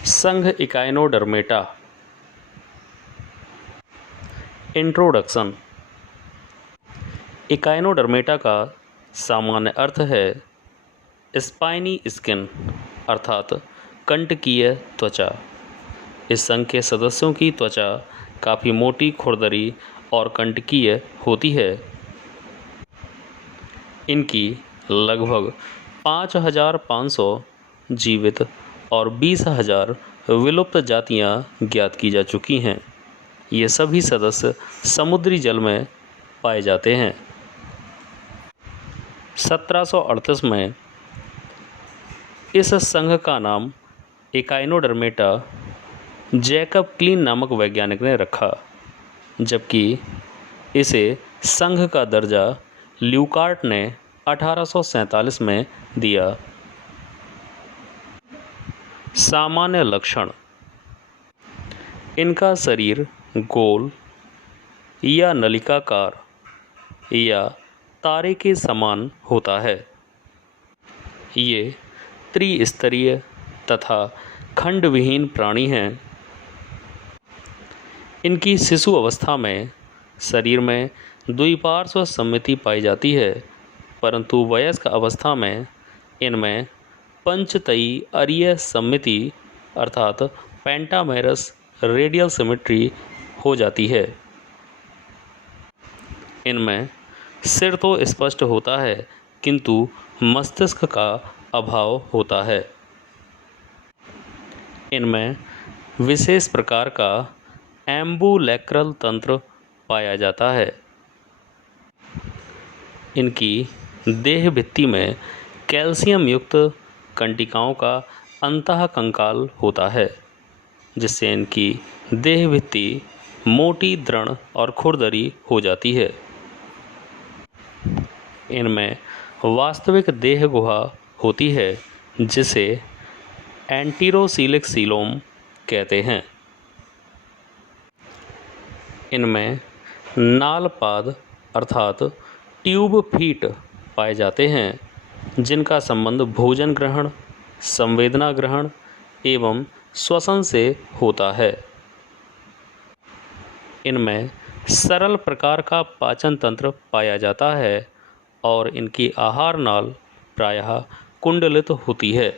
संघ Echinodermata. Introduction. Echinodermata का सामान्य अर्थ है स्पाइनी स्किन अर्थात कंटकीय त्वचा। इस संघ के सदस्यों की त्वचा काफ़ी मोटी, खुरदरी और कंटकीय होती है। इनकी लगभग 5,500 जीवित और 20,000 विलुप्त जातियां ज्ञात की जा चुकी हैं। ये सभी सदस्य समुद्री जल में पाए जाते हैं। 1738 में इस संघ का नाम इकाइनोडर्मेटा जैकब क्लीन नामक वैज्ञानिक ने रखा, जबकि इसे संघ का दर्जा ल्यूकार्ट ने 1847 में दिया। सामान्य लक्षण। इनका शरीर गोल या नलिकाकार या तारे के समान होता है। ये त्रिस्तरीय तथा खंडविहीन प्राणी हैं। इनकी शिशु अवस्था में शरीर में द्विपार्श्व सममिति पाई जाती है, परंतु वयस्क अवस्था में इनमें पंचतई अरीय सममिति अर्थात पेंटामेरस रेडियल सिमेट्री हो जाती है। इनमें सिर तो स्पष्ट होता है, किंतु मस्तिष्क का अभाव होता है। इनमें विशेष प्रकार का एम्बुलेक्रल तंत्र पाया जाता है। इनकी देह भित्ति में कैल्शियम युक्त कंटिकाओं का अंतःकंकाल होता है, जिससे इनकी देह भित्ति मोटी, दृढ़ और खुरदरी हो जाती है। इनमें वास्तविक देह गुहा होती है, जिसे एंटीरोसीलिक सीलोम कहते हैं। इनमें नालपाद अर्थात ट्यूब फीट पाए जाते हैं, जिनका संबंध भोजन ग्रहण, संवेदना ग्रहण एवं श्वसन से होता है। इनमें सरल प्रकार का पाचन तंत्र पाया जाता है और इनकी आहार नाल प्रायः कुंडलित होती है।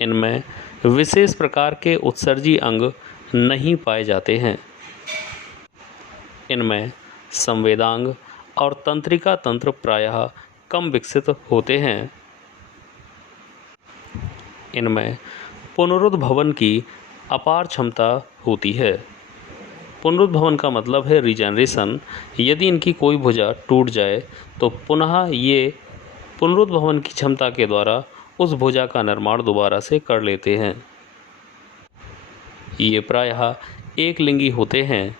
इनमें विशेष प्रकार के उत्सर्जी अंग नहीं पाए जाते हैं। इनमें संवेदांग और तंत्रिका तंत्र प्रायः कम विकसित होते हैं। इनमें पुनरुद्भवन की अपार क्षमता होती है। पुनरुद्भवन का मतलब है रीजनरेशन। यदि इनकी कोई भुजा टूट जाए तो पुनः ये पुनरुद्भवन की क्षमता के द्वारा उस भुजा का निर्माण दोबारा से कर लेते हैं। ये प्रायः एक लिंगी होते हैं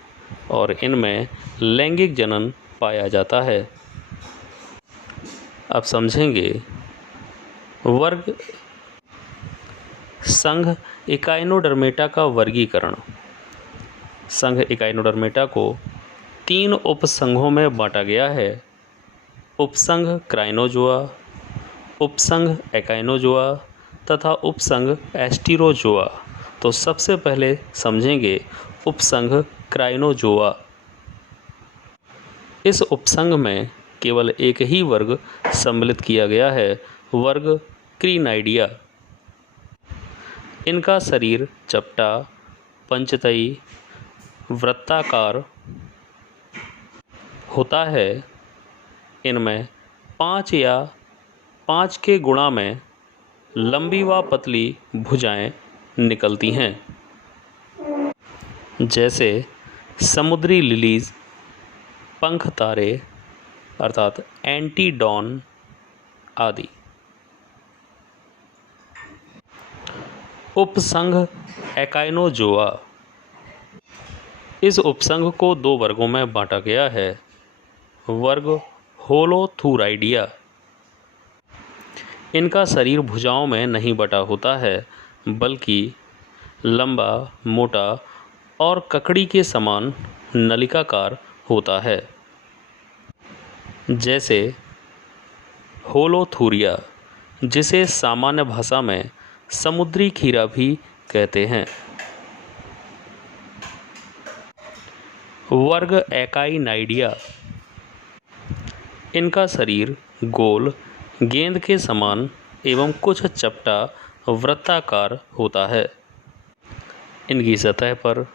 और इनमें लैंगिक जनन पाया जाता है। अब समझेंगे वर्ग संघ इकाइनोडर्मेटा का वर्गीकरण। संघ इकाइनोडर्मेटा को 3 उपसंघों में बांटा गया है: उपसंघ क्राइनोजोआ, उपसंघ एकाइनोजोआ तथा उपसंघ एस्टीरोजोआ। तो सबसे पहले समझेंगे उपसंघ क्राइनोजोआ। इस उपसंघ में केवल एक ही वर्ग सम्मिलित किया गया है, वर्ग क्रीनाइडिया। इनका शरीर चपटा, पंचतई, वृत्ताकार होता है। इनमें 5 या 5 के गुणा में लंबी व पतली भुजाएं निकलती हैं, जैसे समुद्री लिलीज, पंख तारे अर्थात एंटीडॉन आदि। उपसंघ एकाइनोजोआ। इस उपसंघ को 2 वर्गों में बांटा गया है: वर्ग होलोथुराइडिया। इनका शरीर भुजाओं में नहीं बटा होता है, बल्कि लंबा, मोटा और ककड़ी के समान नलिकाकार होता है, जैसे होलोथुरिया, जिसे सामान्य भाषा में समुद्री खीरा भी कहते हैं। वर्ग एकाइनाइडिया। इनका शरीर गोल, गेंद के समान एवं कुछ चपटा वृत्ताकार होता है। इनकी सतह पर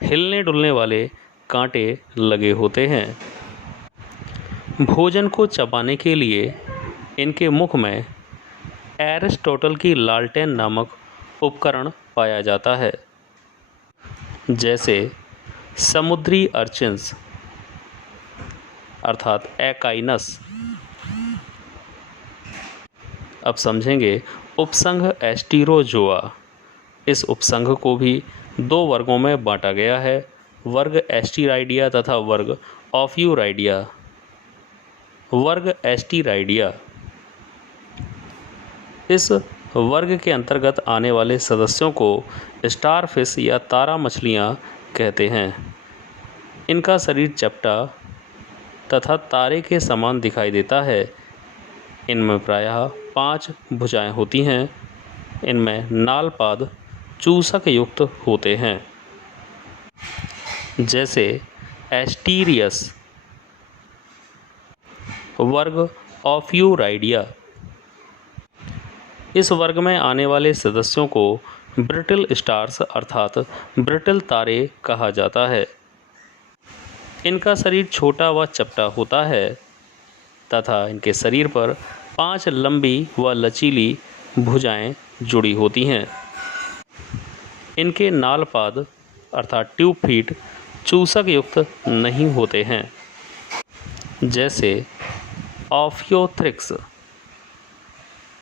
हिलने डुलने वाले कांटे लगे होते हैं। भोजन को चबाने के लिए इनके मुख में एरिस्टोटल की लालटेन नामक उपकरण पाया जाता है। जैसे समुद्री अर्चिन्स अर्थात एकाइनस। अब समझेंगे उपसंघ एस्टीरोजोआ। इस उपसंघ को भी दो वर्गों में बांटा गया है, वर्ग एस्टीराइडिया तथा वर्ग ऑफ्यूराइडिया। वर्ग एस्टीराइडिया, इस वर्ग के अंतर्गत आने वाले सदस्यों को स्टारफिश या तारा मछलियाँ कहते हैं। इनका शरीर चपटा तथा तारे के समान दिखाई देता है। इनमें प्रायः 5 भुजाएं होती हैं। इनमें नालपाद चूसक युक्त होते हैं। जैसे एस्टीरियस। वर्ग ऑफ्यूराइडिया, इस वर्ग में आने वाले सदस्यों को ब्रिटल स्टार्स अर्थात ब्रिटल तारे कहा जाता है। इनका शरीर छोटा व चपटा होता है तथा इनके शरीर पर 5 लंबी व लचीली भुजाएं जुड़ी होती हैं। इनके नालपाद अर्थात ट्यूब फीट चूसक युक्त नहीं होते हैं। जैसे ऑफ्योथ्रिक्स।